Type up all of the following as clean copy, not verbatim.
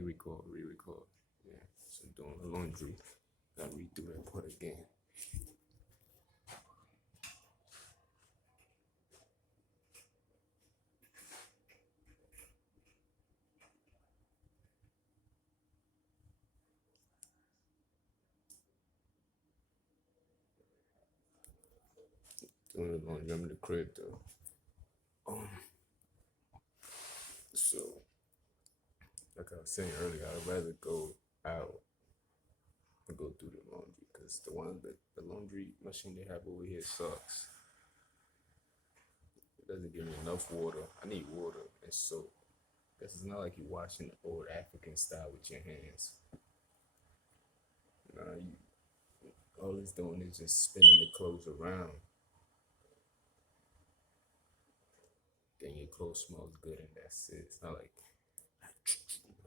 Re-record. Yeah, so doing the laundry. Gotta redo that part again. Doing the laundry. I'm in the crib though. Um, so like I was saying earlier, I'd rather go out and go through the laundry because the laundry machine they have over here sucks. It doesn't give me enough water. I need water and soap. Because it's not like you're washing the old African style with your hands. Nah, all it's doing is just spinning the clothes around. Then your clothes smells good and that's it. It's not like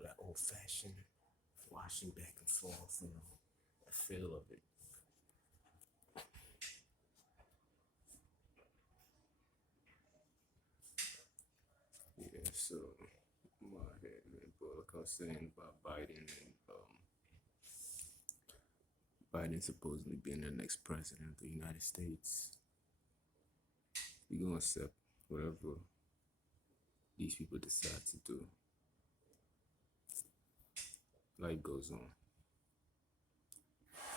that old fashioned washing back and forth, the feel of it. Yeah, so my head, man. But like I was saying about Biden and Biden supposedly being the next president of the United States, we're gonna accept whatever these people decide to do. Life goes on.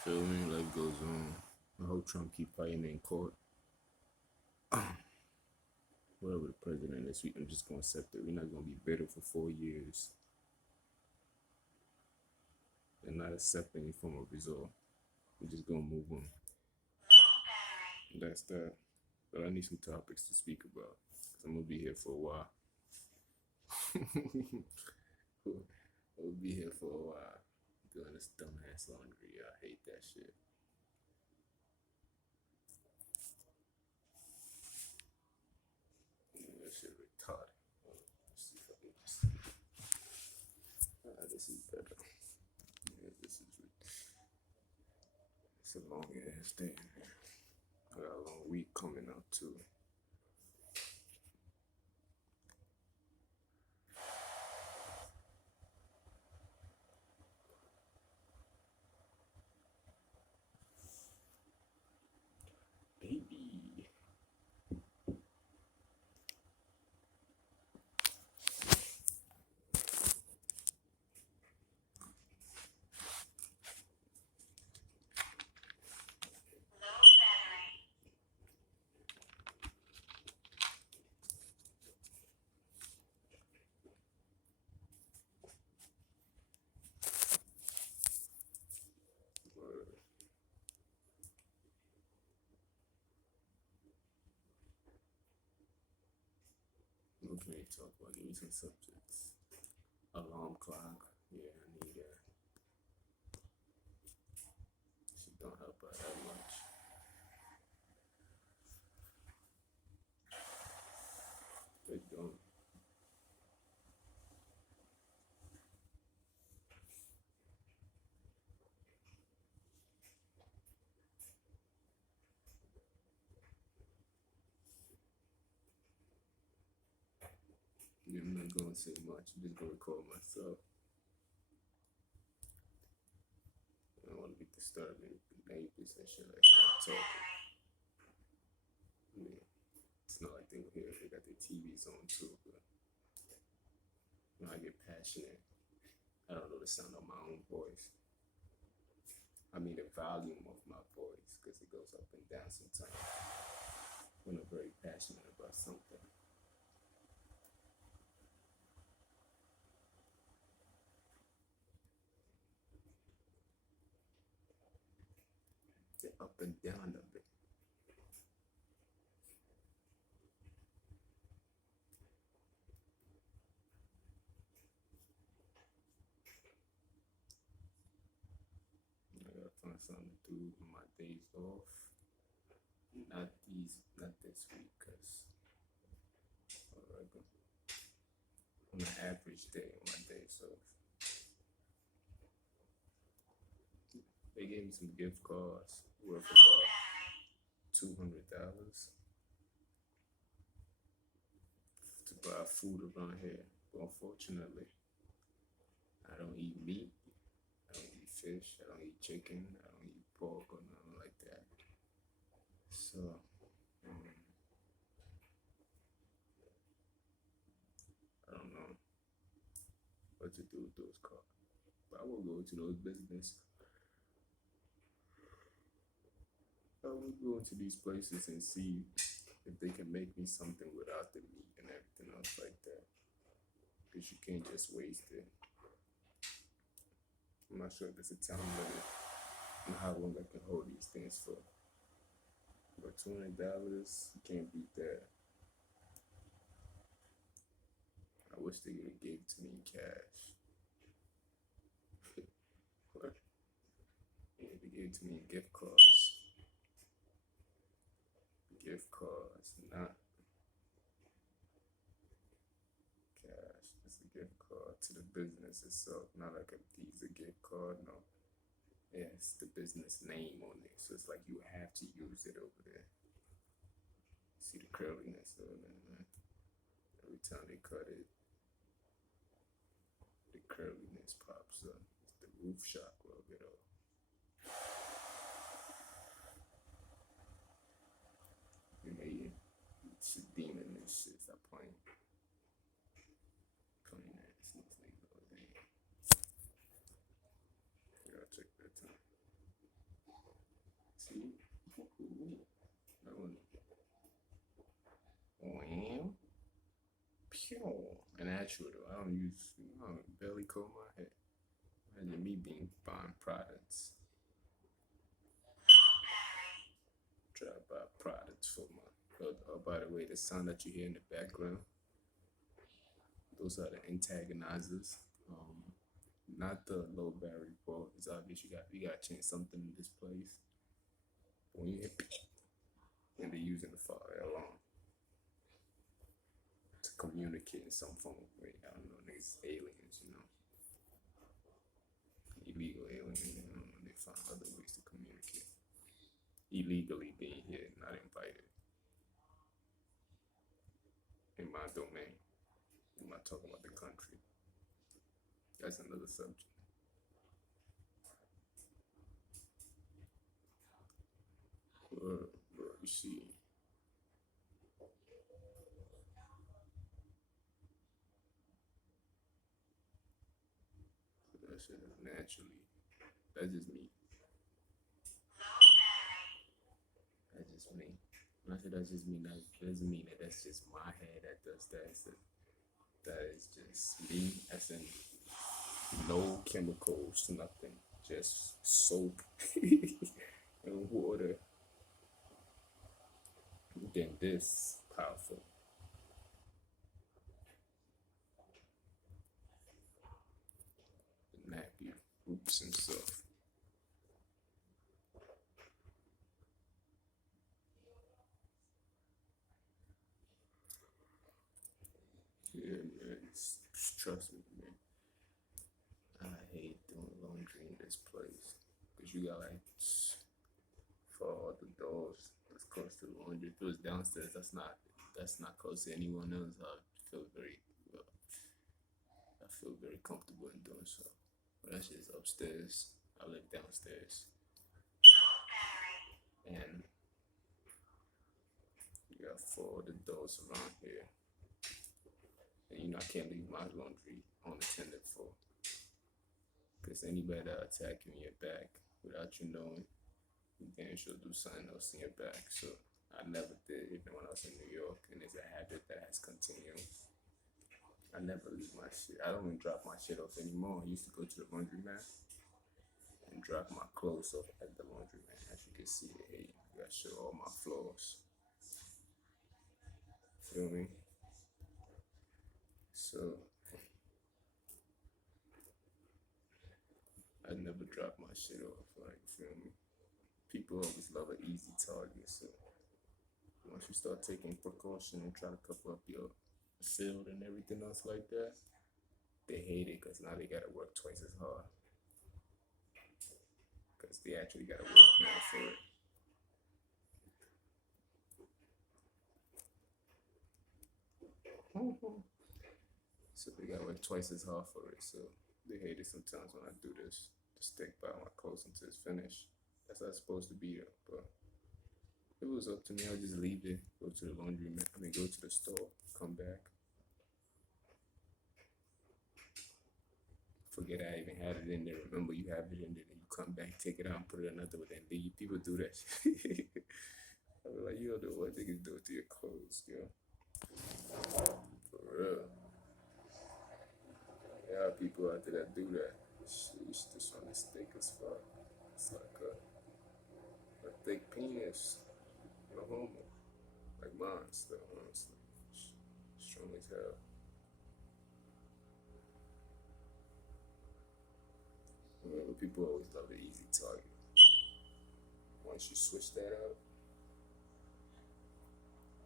Feel me? Life goes on. I hope Trump keep fighting in court. Whatever the president is, I'm just gonna accept it. We're not gonna be bitter for 4 years and not accept any form of result. We're just gonna move on. That's that. But I need some topics to speak about. Cause I'm gonna be here for a while. I'll be here for a while doing this dumbass laundry. I hate that shit. Yeah, that shit retarded. Let's see if I can just. This is better. Yeah, this is. It's a long ass day. I got a long week coming up too. Baby. What can we talk about? Give me some subjects. Alarm clock. Yeah, I need that. She don't help out that much. They don't. Yeah, I'm not gonna say much. I'm just gonna record myself. I don't want to be disturbing neighbors and shit like that. Talking. I mean, it's not like they hear they got their TVs on too, but when I get passionate, I don't know the sound of my own voice. I mean the volume of my voice because it goes up and down sometimes when I'm very passionate about something. Get up and down a bit. I gotta find something to do on my days off. Not this week, cause on an average day on my days off, they gave me some gift cards worth about $200 to buy food around here. But unfortunately, I I don't eat meat. I don't eat fish. I don't eat chicken. I don't eat pork or nothing like that. So, I don't know what to do with those cards. But I will go to those business. I will go into these places and see if they can make me something without the meat and everything else like that. Because you can't just waste it. I'm not sure if there's a time limit and how long I can hold these things for. But $200, you can't beat that. I wish they would have gave it to me in cash. What? Yeah, they gave it to me in gift cards. Gift cards, not cash. It's a gift card to the business itself, not like a Visa gift card. No, yeah, it's the business name on it, so it's like you have to use it over there. See the curliness over there, man. Every time they cut it, the curliness pops up. It's the roof shop logo. You know, yeah, it's a demon and shit. Stop playing. Playing that. It's not legal. Yeah, check that time. See? Ooh. That one. Wow. Pure. And actually, though, I don't barely comb my hair. Imagine me buying products. Try to buy products for my. By the way, the sound that you hear in the background, those are the antagonizers. Not the low battery port. It's obvious you got to change something in this place. When you hit, and they're using the fire alarm to communicate in some form of way. I don't know, these aliens, illegal aliens. They find other ways to communicate. Illegally being here, not invited. In my domain. I'm not talking about the country. That's another subject. You see. That shit is naturally. That's just me. That's just me. When I say that's just me, that doesn't mean that that's just my head that does that. That is just me, as in no chemicals, nothing, just soap and water. Then this powerful. The nappy oops and stuff. Yeah, man, trust me, man. I hate doing laundry in this place because you got like for all the doors that's close to the laundry. If it was downstairs, that's not close to anyone else. Feel very well, I feel very comfortable in doing so. But that shit is upstairs. I live downstairs, and you got four of the doors around here. And I can't leave my laundry unattended for. Because anybody that attack you in your back without you knowing, you damn sure do something else in your back. So I never did, even when I was in New York, and it's a habit that has continued. I never leave my shit. I don't even drop my shit off anymore. I used to go to the laundromat and drop my clothes off at the laundromat. As you can see, hey, I got show all my floors. Feel me? So I never drop my shit off. Like, feel me? People always love an easy target. So once you start taking precaution and try to cover up your field and everything else like that, they hate it because now they gotta work twice as hard. Because they actually gotta work more for it. So they gotta work twice as hard for it. So They hate it sometimes when I do this. To stick by my clothes until it's finished. That's how it's supposed to be though. But if it was up to me, I'd just leave it, go to the laundry, go to the store, come back, forget I even had it in there. Remember you have it in there, then you come back, take it out, and put it another way, then leave. People do that. I be like, you don't know what they can do to your clothes, yo. For real. There are people out there that do that. Sheesh, this one is thick as fuck. It's like a thick penis. No homo. Like mine, still, honestly. Strong as hell. Remember, people always love the easy target. Once you switch that up,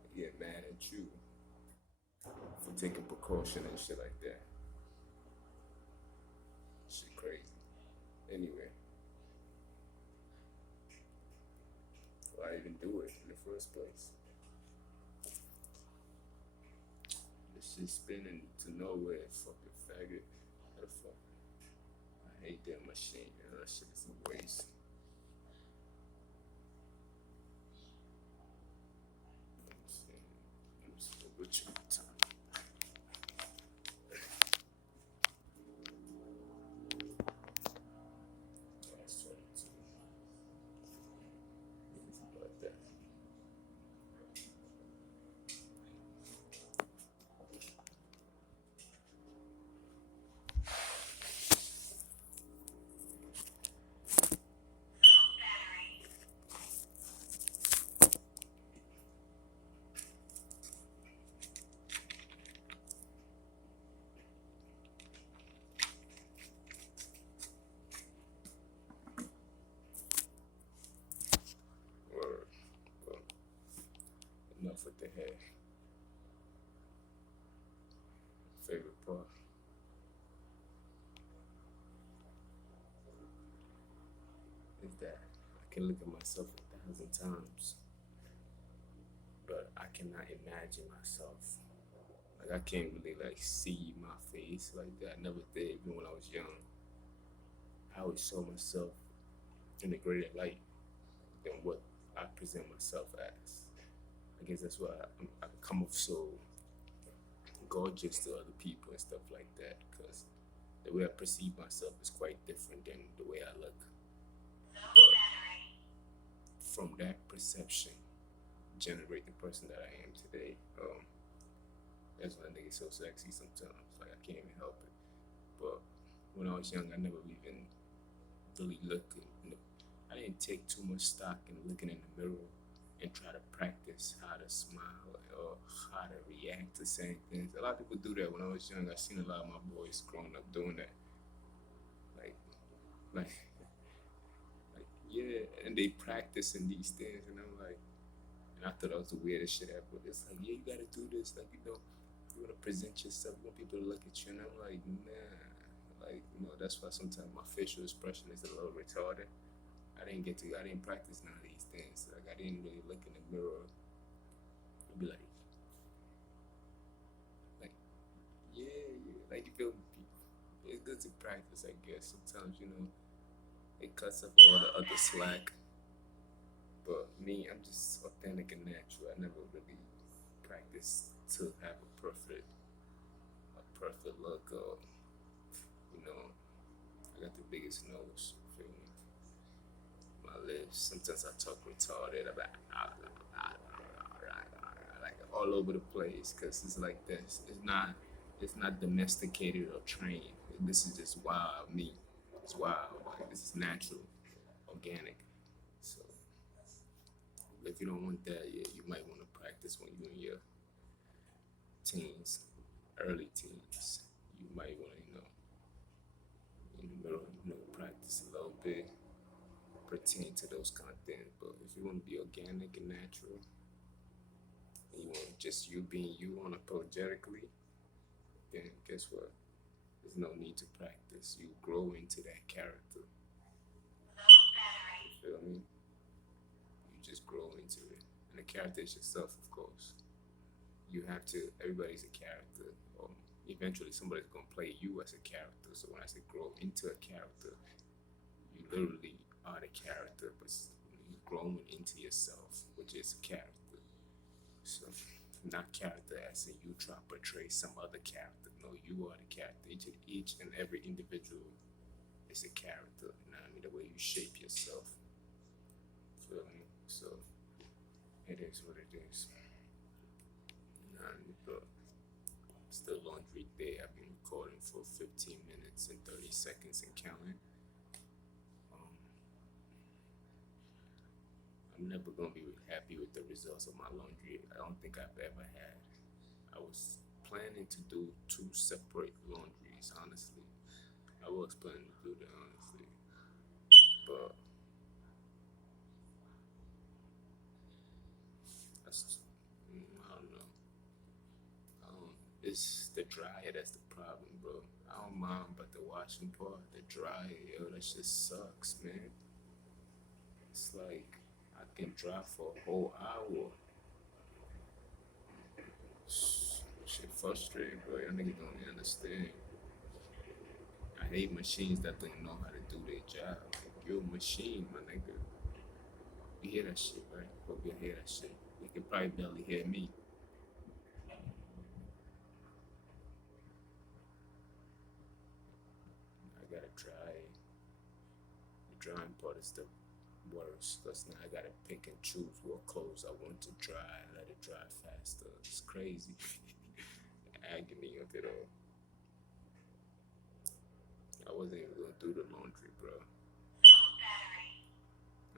they get mad at you for taking precaution and shit like that. Shit crazy. Anyway, why even do it in the first place? This shit spinning to nowhere, fucking faggot. What the fuck? I hate that machine, man. That shit is a waste. Let me see what you time. Last 22. Like that. Word. Well, enough with the hair. Favorite part. Is that I can look at myself 1,000 times, but I cannot imagine myself. Like I can't really like see my face like that. I never did, even when I was young. I always saw myself in a greater light than what I present myself as. I guess that's why I come off so gorgeous to other people and stuff like that, because the way I perceive myself is quite different than the way I look. But from that perception, generate the person that I am today. That's why I think it's so sexy sometimes. Like I can't even help it. But when I was young, I never even really looked. I didn't take too much stock in looking in the mirror and try to practice how to smile or how to react to certain things. A lot of people do that. When I was young, I seen a lot of my boys growing up doing that. Like, like, like, yeah, and they practicing these things, and I'm like, and I thought that was the weirdest shit ever. It's like, yeah, you gotta do this, like you wanna present yourself, you want people to look at you, and I'm like, nah, like, that's why sometimes my facial expression is a little retarded. I didn't practice none of these things. Like, I didn't really look in the mirror and be like, yeah, yeah, like you feel. It's good to practice, I guess. Sometimes it cuts up all the other slack. But me, I'm just authentic and natural. I never really practiced to have a perfect look, or you know, I got the biggest nose. Feel me? My lips. Sometimes I talk retarded about like all over the place because it's like this. It's not domesticated or trained. This is just wild me. It's wild. Like this is natural, organic. So if you don't want that, yeah, you might want to practice when you're in your teens, early teens. You might want to, in the middle, practice a little bit, pertain to those content. But if you want to be organic and natural, and you want just you being you unapologetically, then guess what? There's no need to practice. You grow into that character. You feel me? You just grow into it. And the character is yourself, of course. You have to, everybody's a character. eventually somebody's gonna play you as a character. So when I say grow into a character, you literally are the character, but you're growing into yourself, which is a character. So not character as in you try to portray some other character. No, you are the character. Each and every individual is a character. You know what I mean? The way you shape yourself. Feel me? So it is what it is. You know what I mean? But still laundry day. I've been recording for 15 minutes and 30 seconds and counting. Um, I'm never gonna be happy with the results of my laundry. I don't think I've ever had. I was planning to do two separate laundries, honestly. I was planning to do that, honestly. But that's, I don't know. I don't, it's the dryer that's the problem, bro. I don't mind, but the washing part, the dryer, yo, that shit sucks, man. It's like I can dry for a whole hour. Shit frustrating, bro. Y'all niggas don't even understand. I hate machines that don't know how to do their job. Like, you're a machine, my nigga. You hear that shit, right? Hope you hear that shit. You can probably barely hear me. I gotta dry. The drying part is the worst, because now I gotta pick and choose what clothes I want to dry, let it dry faster. It's crazy. The agony of it all. I wasn't even gonna do the laundry, bro.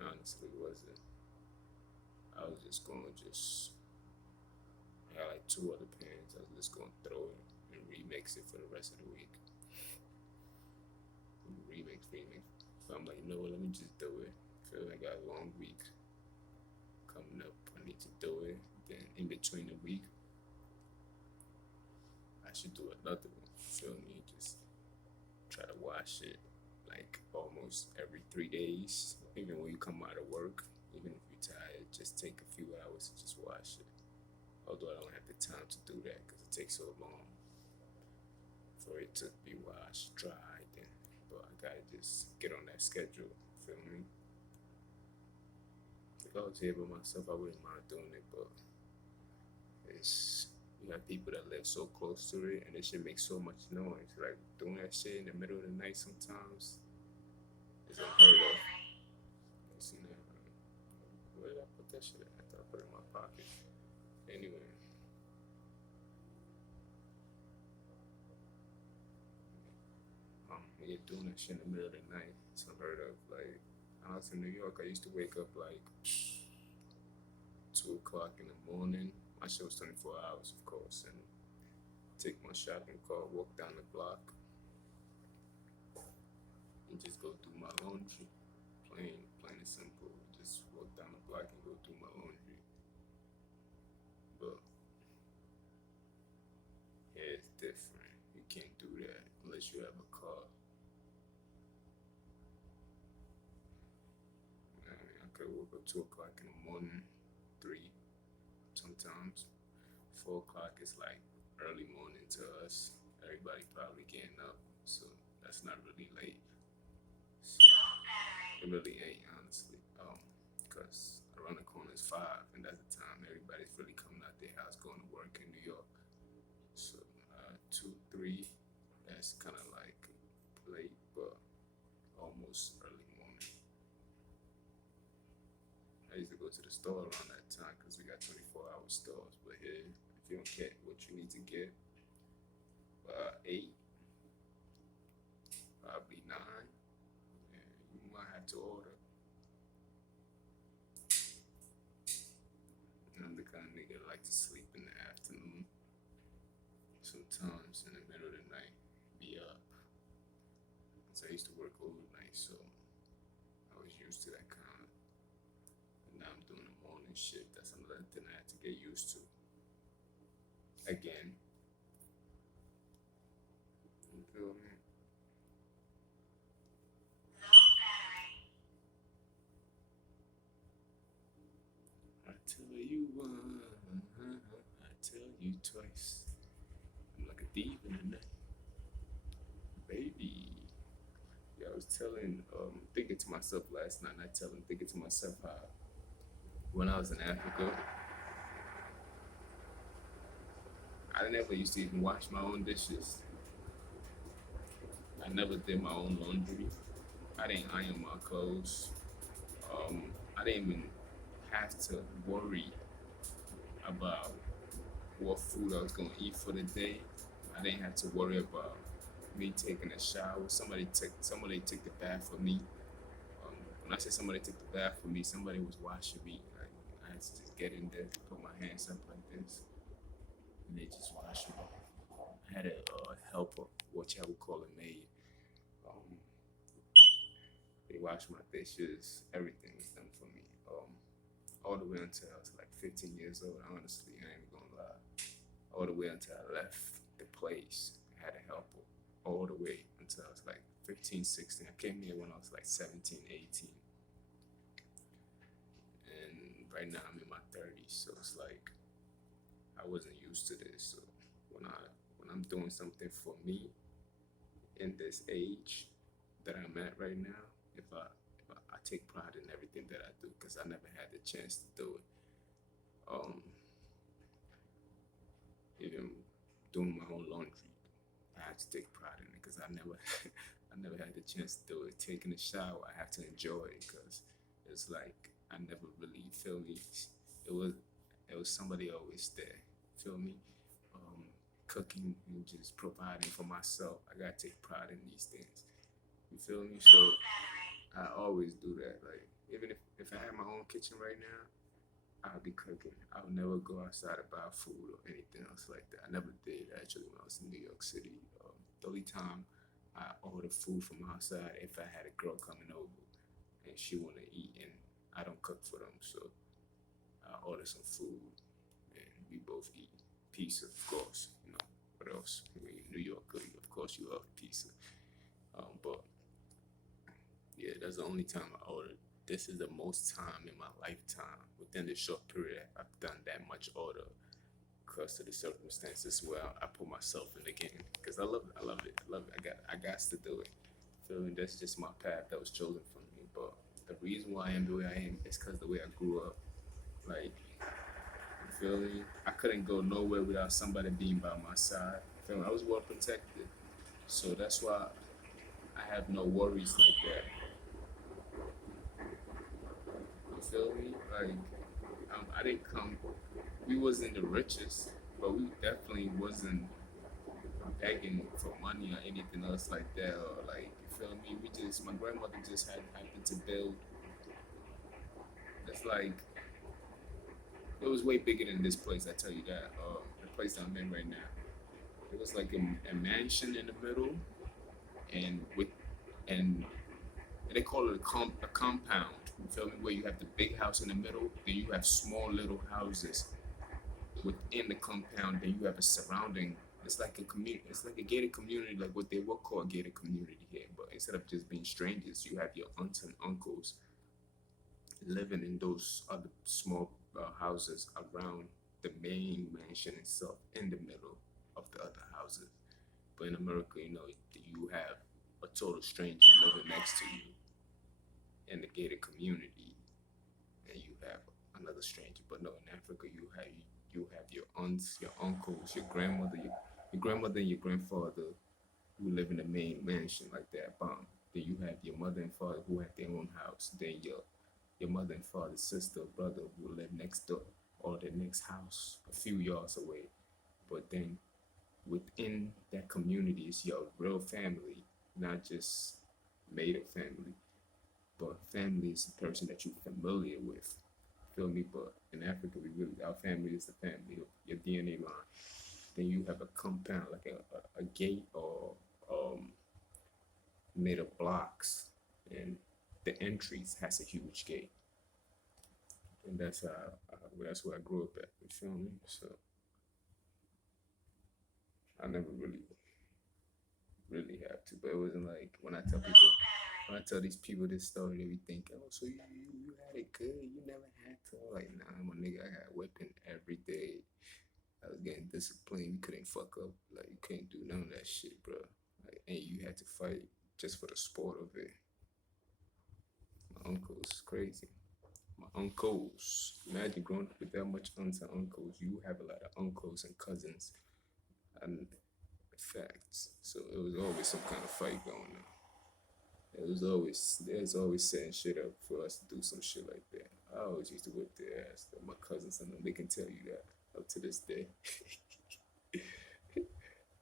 Honestly, wasn't. I was just gonna just I had like two other pans. I was just gonna throw it and remix it for the rest of the week. Remix. So I'm like, you know what? Let me just do it. Feel like I got a long week coming up. I need to do it. Then in between the week, I should do another one. Feel me? Just try to wash it like almost every 3 days. Even when you come out of work, even if you're tired, just take a few hours to just wash it. Although I don't have the time to do that because it takes so long for it to be washed, dried, and but I gotta just get on that schedule. Feel me? If I was here by myself, I wouldn't mind doing it, but it's you have people that live so close to it, and it should make so much noise. Like doing that shit in the middle of the night sometimes is unheard of. You seen that? Where did I put that shit at? I thought I put it in my pocket. Anyway, when you're doing that shit in the middle of the night, it's unheard of. Like, when I was in New York, I used to wake up like 2 o'clock in the morning. My shit was 24 hours, of course, and take my shopping cart, walk down the block, and just go do my laundry. Plain and simple. Just walk down the block and go do my laundry. But yeah, it's different. You can't do that unless you have a car. I could wake up 2 o'clock in the morning, 3 sometimes. 4 o'clock is like early morning to us. Everybody probably getting up, so that's not really late. So it really ain't, honestly. Because around the corner is 5, and that's the time everybody's really coming out their house going to work in New York. So 2, 3, that's kind of like late, but almost early morning. I used to go to the store around that time because we got 24-hour stores. But here, if you don't get what you need to get, 8, probably 9, and you might have to order. And I'm the kind of nigga that like to sleep in the afternoon. Sometimes in the middle of the night, be up. So I used to work overnight, so I was used to that kind of. And now I'm doing a morning shift. That's another thing I had to get used to. Again. You feel me? I tell you once, I tell you twice. I'm like a deep in the night, baby. Yeah, I was thinking to myself last night, not telling, thinking to myself how when I was in Africa, I never used to even wash my own dishes. I never did my own laundry. I didn't iron my clothes. I didn't even have to worry about what food I was gonna eat for the day. I didn't have to worry about me taking a shower. Somebody took the bath for me. When I say somebody took the bath for me, somebody was washing me. Like, I had to just get in there, put my hands up like this, and they just wash me. I had a helper, which I would call a maid. Um, they washed my dishes. Everything was done for me. All the way until I was like 15 years old. Honestly, I ain't gonna lie. All the way until I left the place, I had a helper. All the way until I was like 15, 16. I came here when I was like 17, 18. And right now I'm in my 30s. So it's like I wasn't used to this. So when I'm doing something for me in this age that I'm at right now, if I take pride in everything that I do because I never had the chance to do it. Um, Even doing my own laundry, I had to take pride in it because I never, I never had the chance to do it. Taking a shower, I have to enjoy it because it's like I never really feel me. It was, it was somebody always there. Feel me? Um, Cooking and just providing for myself. I gotta take pride in these things. You feel me? So I always do that. Like even if I had my own kitchen right now, I'll be cooking. I'll never go outside to buy food or anything else like that. I never did actually when I was in New York City. The only time I ordered food from outside if I had a girl coming over and she want to eat and I don't cook for them, so I order some food and we both eat pizza, of course. You know what else? I mean, New York, of course, you love pizza. But yeah, that's the only time I ordered. This is the most time in my lifetime within the short period I've done that much order because of the circumstances where I put myself in the game. Because I love it. I love it. I love it. I got to do it. Feeling that's just my path that was chosen for me. But the reason why I am the way I am is because the way I grew up. Like, you feel me? I couldn't go nowhere without somebody being by my side. Feel me? I was well protected. So that's why I have no worries like that. You feel me? Like I didn't come. We wasn't the richest, but we definitely wasn't begging for money or anything else like that. Or like you feel me? My grandmother just had happened to build. It's like it was way bigger than this place. I tell you that. The place I'm in right now. It was like a mansion in the middle, and with and they call it a compound. You feel me? Where you have the big house in the middle, then you have small little houses within the compound. Then you have a surrounding. It's like a community. It's like a gated community, like what they would call a gated community here. But instead of just being strangers, you have your aunts and uncles living in those other small houses around the main mansion itself, in the middle of the other houses. But in America, you have a total stranger living next to you in the gated community, and you have another stranger. But no, in Africa, you have your aunts, your uncles, your grandmother and your grandfather who live in the main mansion like that. Bomb. Then you have your mother and father who have their own house. Then your mother and father, sister, brother who live next door or the next house a few yards away. But then within that community is your real family, not just made up family. But family is the person that you're familiar with. Feel me? But in Africa, our family is the family, your DNA line. Then you have a compound, like a gate or um, made of blocks, and the entries has a huge gate, and that's where I grew up at. You feel me? So I never really have to, but it wasn't like when I tell these people this story, they be thinking, oh, so you had it good, you never had to. I'm like, nah, my nigga, I got whipping every day. I was getting disciplined. You couldn't fuck up. Like you couldn't do none of that shit, bro. Like, and you had to fight just for the sport of it. My uncle's crazy. My uncles. Imagine growing up with that much aunts and uncles. You have a lot of uncles and cousins and facts. So it was always some kind of fight going on. There's always setting shit up for us to do some shit like that. I always used to whip their ass. My cousins and them, they can tell you that up to this day.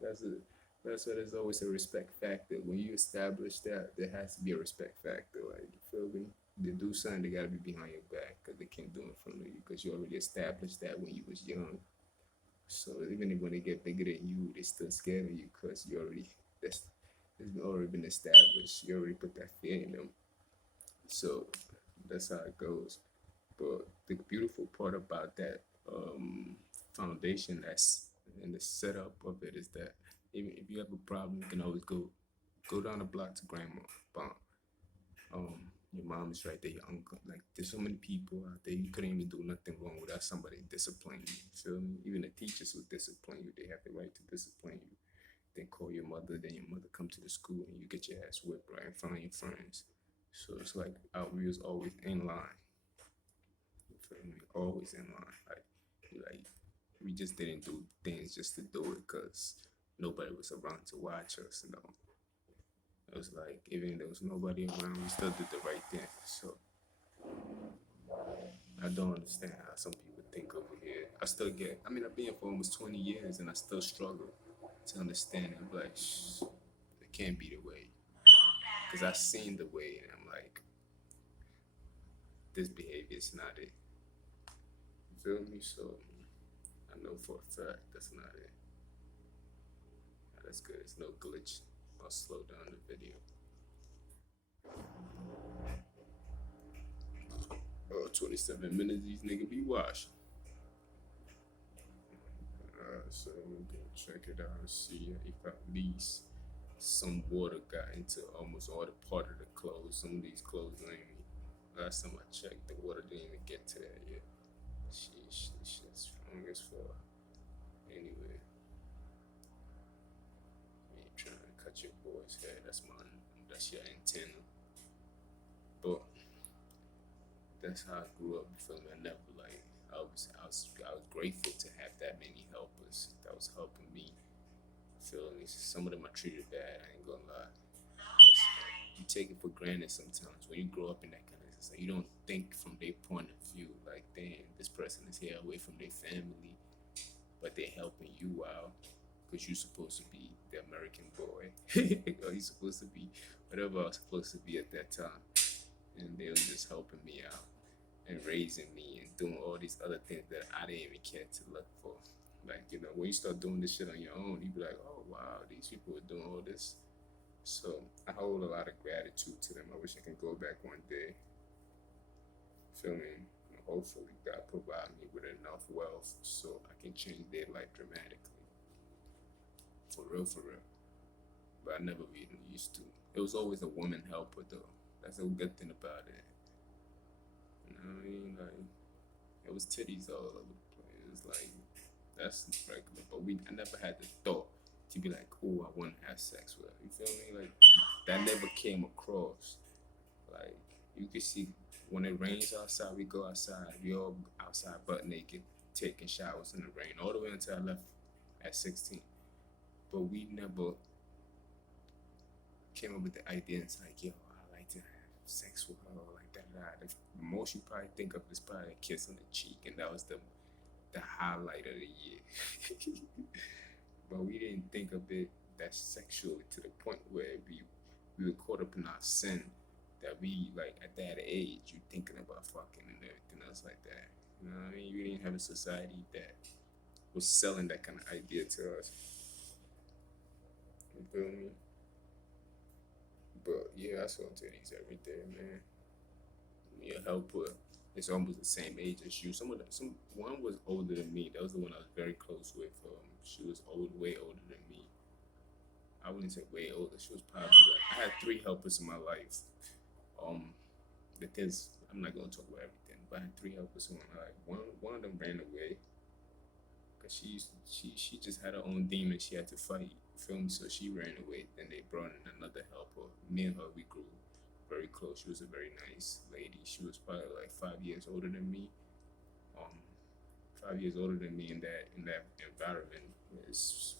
that's a that's why there's always a respect factor. When you establish that, there has to be a respect factor. Like you feel me? They do something, they gotta be behind your back because they can't do it in front of you because you already established that when you was young. So even when they get bigger than you, they still scared of you because you already that's it's already been established. You already put that fear in them. So that's how it goes. But the beautiful part about that foundation that's in the setup of it is that even if you have a problem, you can always go down the block to grandma. Bomb. Your mom is right there, your uncle. Like there's so many people out there you couldn't even do nothing wrong without somebody disciplining you. Feel me? Even the teachers who discipline you, they have the right to discipline you. Then call your mother, then your mother come to the school and you get your ass whipped right in front of your friends. So it's like we was always in line. You feel me? Always in line. Like we just didn't do things just to do it because nobody was around to watch us. It was like even there was nobody around, we still did the right thing. So I don't understand how some people think over here. I still get. I mean, I've been here for almost 20 years, and I still struggle to understand it. I'm like, it can't be the way, because I've seen the way, and I'm like, this behavior is not it. You feel me? So I know for a fact that's not it. That's good. It's no glitch. I'll slow down the video. 27 minutes. These niggas be washed. So I'm gonna check it out and see if at least some water got into almost all the part of the clothes. Some of these clothes ain't even. Last time I checked, the water didn't even get to that yet. Sheesh, this shit's strong as fuck. Anyway, I ain't trying to cut your boy's hair. That's your antenna. But that's how I grew up. You feel me? I never like. I was grateful to have that many helpers that was helping me. Feel me? Some of them I treated bad. I ain't gonna lie. You take it for granted sometimes when you grow up in that kind of system. You don't think from their point of view. Like, damn, this person is here away from their family, but they're helping you out because you're supposed to be the American boy, or you're supposed to be whatever I was supposed to be at that time, and they were just helping me out and raising me and doing all these other things that I didn't even care to look for. Like, when you start doing this shit on your own, you be like, oh wow, these people are doing all this. So I hold a lot of gratitude to them. I wish I could go back one day. Feel me? Hopefully God provide me with enough wealth so I can change their life dramatically. For real, for real. But I never really used to. It was always a woman helper though. That's a good thing about it. You know what I mean? Like, it was titties all over the place. It was like, that's regular. But I never had the thought to be like, oh, I want to have sex with her. You feel me? Like, that never came across. Like, you can see when it rains outside, we go outside. We all outside butt naked, taking showers in the rain, all the way until I left at 16. But we never came up with the idea. It's like, yo, I like to have sex with her, like that. The most you probably think of is probably a kiss on the cheek, and that was the highlight of the year. But we didn't think of it that sexually to the point where we were caught up in our sin that we, like, at that age, you thinking about fucking and everything else like that. You know what I mean? You didn't have a society that was selling that kind of idea to us. You feel me? But yeah, I saw titties every day, man. Your helper is almost the same age as you. One was older than me. That was the one I was very close with. She was way older than me. I wouldn't say way older. She was probably I had 3 helpers in my life. I'm not gonna talk about everything, but I had 3 helpers in my life. One of them ran away Cause she just had her own demon she had to fight. You feel me? So she ran away. Then they brought in another helper. Me and her, we grew very close. She was a very nice lady. She was probably like 5 years older than me. Um, 5 years older than me in that environment is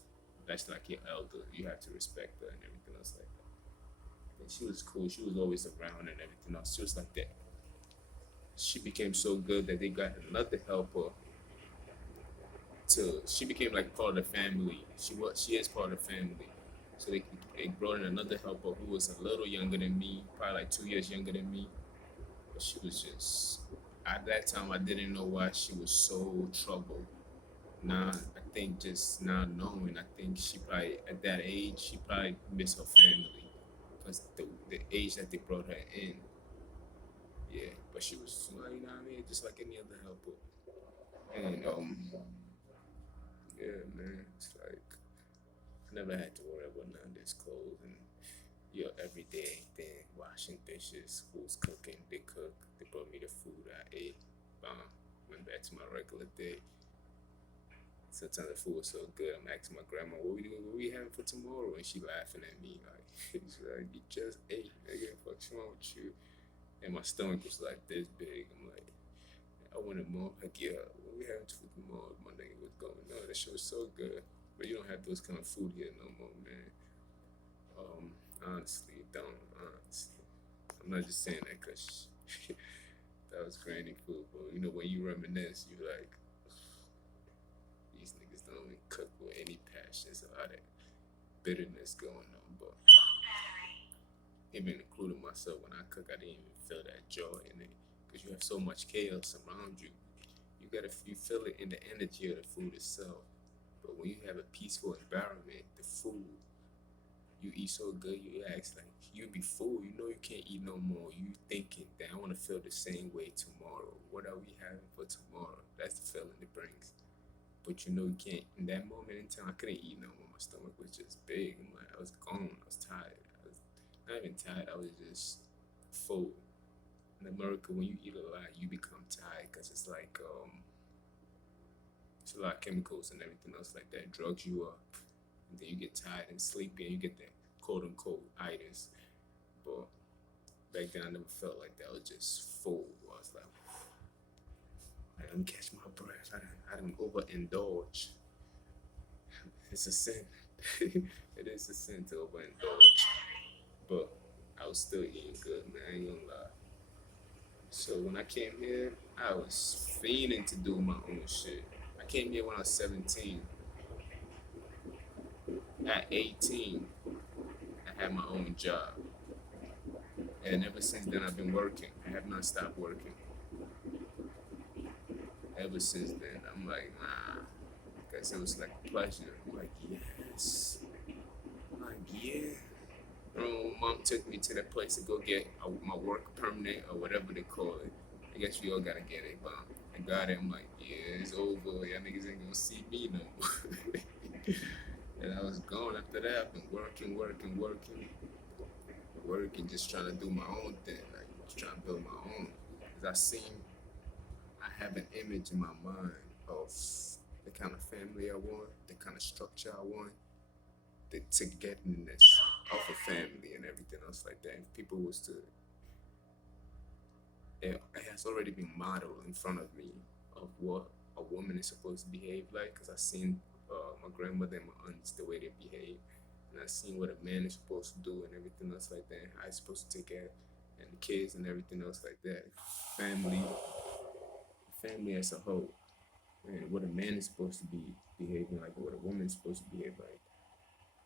that's like your elder. You have to respect her and everything else like that. And she was cool. She was always around and everything else. She was like that. She became so good that they got another helper to. She became like part of the family. She is part of the family. So they brought in another helper who was a little younger than me, probably like 2 years younger than me. But she was just at that time I didn't know why she was so troubled. Now I think just now knowing, I think she probably at that age she probably missed her family because the age that they brought her in. Yeah, but she was like, you know what I mean, just like any other helper. And yeah, man, it's like I never had to worry about none of this clothes and your everyday thing, washing dishes, who's cooking, they cook, they brought me the food I ate. Went back to my regular day. Sometimes the food was so good, I'm asking my grandma, what we having for tomorrow? And she laughing at me like, she's like, you just ate, nigga, what's wrong with you? And my stomach was like this big. I'm like, I wanted more. Like, yeah, what we having for tomorrow? My nigga, what's going on? That shit was so good. But you don't have those kind of food here no more, man. Honestly, don't. Honestly. I'm not just saying that because that was granny food, but you know, when you reminisce, you like, these niggas don't even cook with any passion. There's a lot of bitterness going on, but even including myself, when I cook, I didn't even feel that joy in it because you have so much chaos around you. You feel it in the energy of the food itself. But when you have a peaceful environment, the food you eat so good, you ask like you be full. You know you can't eat no more. You thinking that I want to feel the same way tomorrow. What are we having for tomorrow? That's the feeling it brings. But you know you can't. In that moment in time, I couldn't eat no more. My stomach was just big. I'm like, I was gone. I was tired. I was not even tired. I was just full. In America, when you eat a lot, you become tired because it's a lot of chemicals and everything else like that. Drugs you up, and then you get tired and sleepy, and you get that quote unquote itis. But back then, I never felt like that. I was just full. I was like, I didn't catch my breath. I didn't overindulge. It's a sin. It is a sin to overindulge. But I was still eating good, man. I ain't gonna lie. So when I came here, I was fiending to do my own shit. I came here when I was 17. At 18, I had my own job. And ever since then, I've been working. I have not stopped working. Ever since then, I'm like, nah. Because it was like a pleasure. I'm like, yes. I'm like, yeah. Mom took me to that place to go get my work permanent or whatever they call it. I guess we all gotta get it, but I got it. I'm like, yeah, it's over. Y'all niggas ain't gonna see me no more. And I was gone after that. I've been working, just trying to do my own thing, like just trying to build my own. Cause I have an image in my mind of the kind of family I want, the kind of structure I want, the togetherness of a family and everything else like that. If people was to, it has already been modeled in front of me of what a woman is supposed to behave like. Cause I seen my grandmother and my aunts the way they behave, and I seen what a man is supposed to do and everything else like that. How he's supposed to take care and the kids and everything else like that. Family, family as a whole, and what a man is supposed to be behaving like, what a woman is supposed to behave like,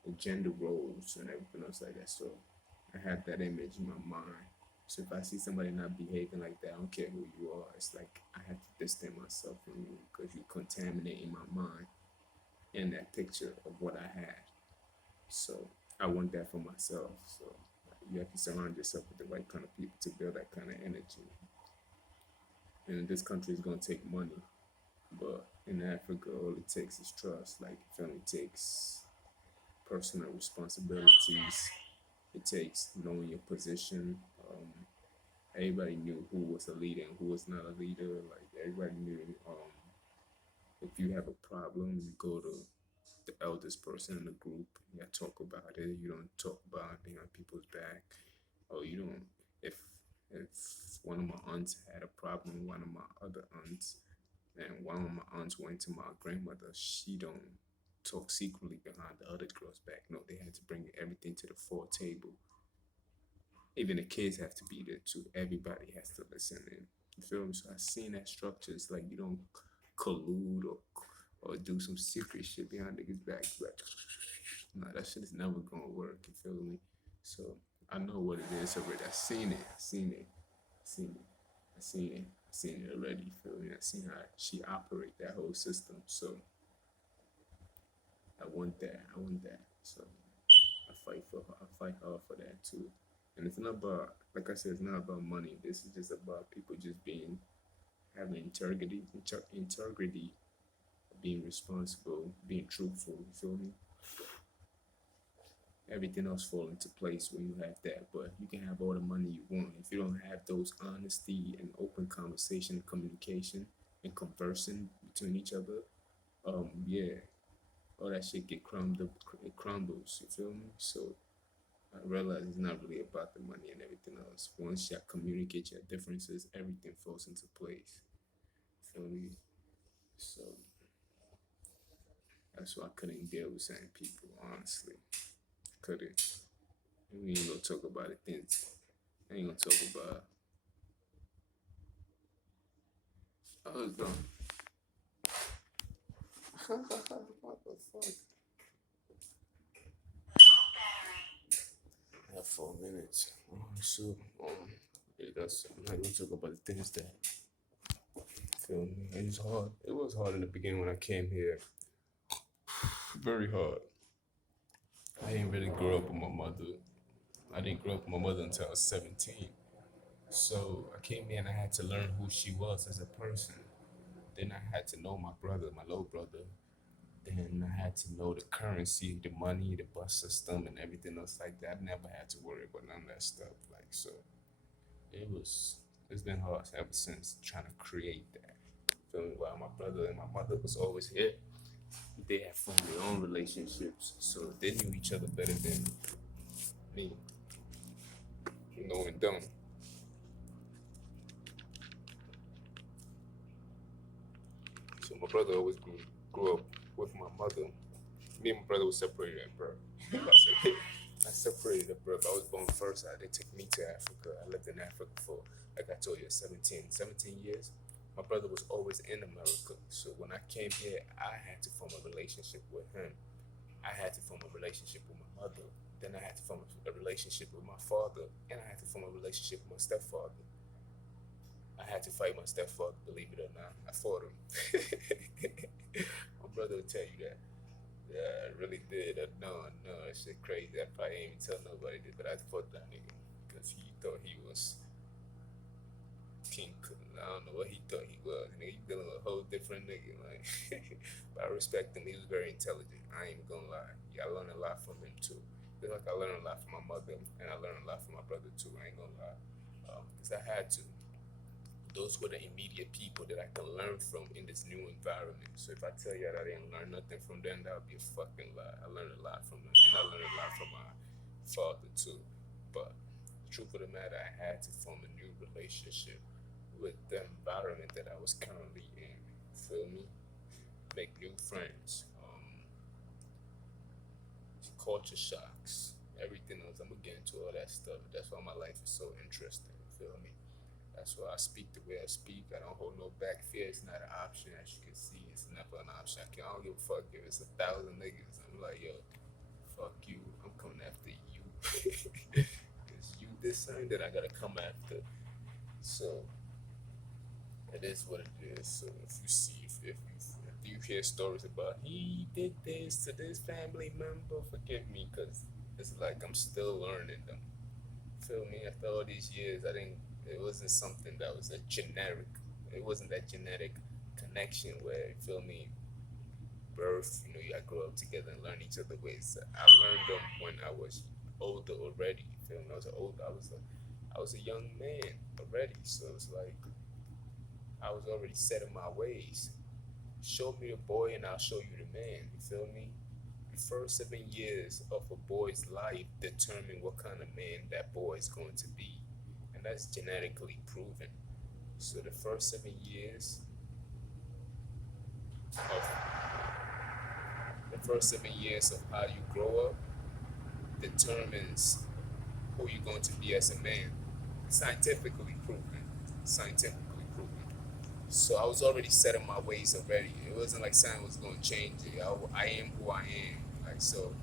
the gender roles and everything else like that. So I have that image in my mind. So if I see somebody not behaving like that, I don't care who you are. It's like I have to distance myself from you because you contaminate in my mind in that picture of what I had. So I want that for myself. So you have to surround yourself with the right kind of people to build that kind of energy. And this country is gonna take money, but in Africa, all it takes is trust. Like it only takes personal responsibilities. It takes knowing your position. Everybody knew who was a leader and who was not a leader. Like everybody knew If you have a problem, you go to the eldest person in the group. You talk about it. You don't talk about it behind people's back, or you don't. If if one of my aunts had a problem with one of my other aunts, and one of my aunts went to my grandmother, she don't talk secretly behind the other girl's back. No, they had to bring everything to the full table. Even the kids have to be there too. Everybody has to listen in. You feel me? So I seen that structure. It's like you don't collude or do some secret shit behind niggas' back. Like, no, that shit is never gonna work. You feel me? So I know what it is already. I seen it. I seen it. I seen it. I seen it. I seen it already. You feel me? I seen how she operate that whole system. So I want that. I want that. So I fight for her. I fight hard for that too. And it's not about, like I said, it's not about money. This is just about people just having integrity, being responsible, being truthful. You feel me? Everything else fall into place when you have that. But you can have all the money you want if you don't have those honesty and open conversation and communication and conversing between each other. Yeah, all that shit get crumbled. It crumbles. You feel me? So I realize it's not really about the money and everything else. Once you communicate your differences, everything falls into place. You feel me? So that's why I couldn't deal with certain people, honestly. Couldn't. We ain't gonna talk about it things. I ain't gonna talk about oh no. What the fuck? I have 4 minutes. So yeah, that's I'm not gonna talk about the things that feel me. It's hard. It was hard in the beginning when I came here. Very hard. I didn't really grow up with my mother. I didn't grow up with my mother until I was 17. So I came here and I had to learn who she was as a person. Then I had to know my brother, my little brother. Then I had to know the currency, the money, the bus system, and everything else like that. I never had to worry about none of that stuff. Like so, it was. It's been hard ever since trying to create that. Feel me? While my brother and my mother was always here, they had formed their own relationships, so they knew each other better than me, knowing them. So my brother always grew up with my mother. Me and my brother were separated at birth. I separated at birth. I was born first. They took me to Africa. I lived in Africa for, like I told you, 17 years. My brother was always in America. So when I came here, I had to form a relationship with him. I had to form a relationship with my mother. Then I had to form a relationship with my father. And I had to form a relationship with my stepfather. I had to fight my stepfather, believe it or not. I fought him. My brother will tell you that. Yeah, I really did. No, that shit crazy. I probably ain't even tell nobody this, but I fought that nigga because he thought he was King. I don't know what he thought he was. Nigga, you dealing with a whole different nigga. Like, but I respect him. He was very intelligent. I ain't gonna lie. Yeah, I learned a lot from him too. Just like I learned a lot from my mother, and I learned a lot from my brother too. I ain't gonna lie, because I had to. Those were the immediate people that I could learn from in this new environment. So if I tell you that I didn't learn nothing from them, that would be a fucking lie. I learned a lot from them, and I learned a lot from my father too. But the truth of the matter, I had to form a new relationship with the environment that I was currently in. Feel me? Make new friends. Culture shocks. Everything else. I'm gonna get into all that stuff. That's why my life is so interesting. Feel me? That's why I speak the way I speak. I don't hold no back. Fear is not an option, as you can see. It's never an option. I don't give a fuck if it's 1,000 niggas. I'm like, yo, fuck you. I'm coming after you. It's you this time that I gotta come after. So it is what it is. So if you see, if you hear stories about he did this to this family member, forgive me, cause it's like I'm still learning them. Feel me? After all these years, I didn't. It wasn't something that was a generic. It wasn't that genetic connection where you feel me. Birth, you know, you grow up together and learn each other ways. I learned them when I was older already. You feel me? I was older. I was a young man already. So it's like I was already set in my ways. Show me a boy and I'll show you the man. You feel me? The first 7 years of a boy's life determine what kind of man that boy is going to be. And that's genetically proven. So of the first 7 years of how you grow up determines who you're going to be as a man. Scientifically proven. Scientifically proven. So I was already set in my ways already. It wasn't like something was going to change it. I am who I am. Like, so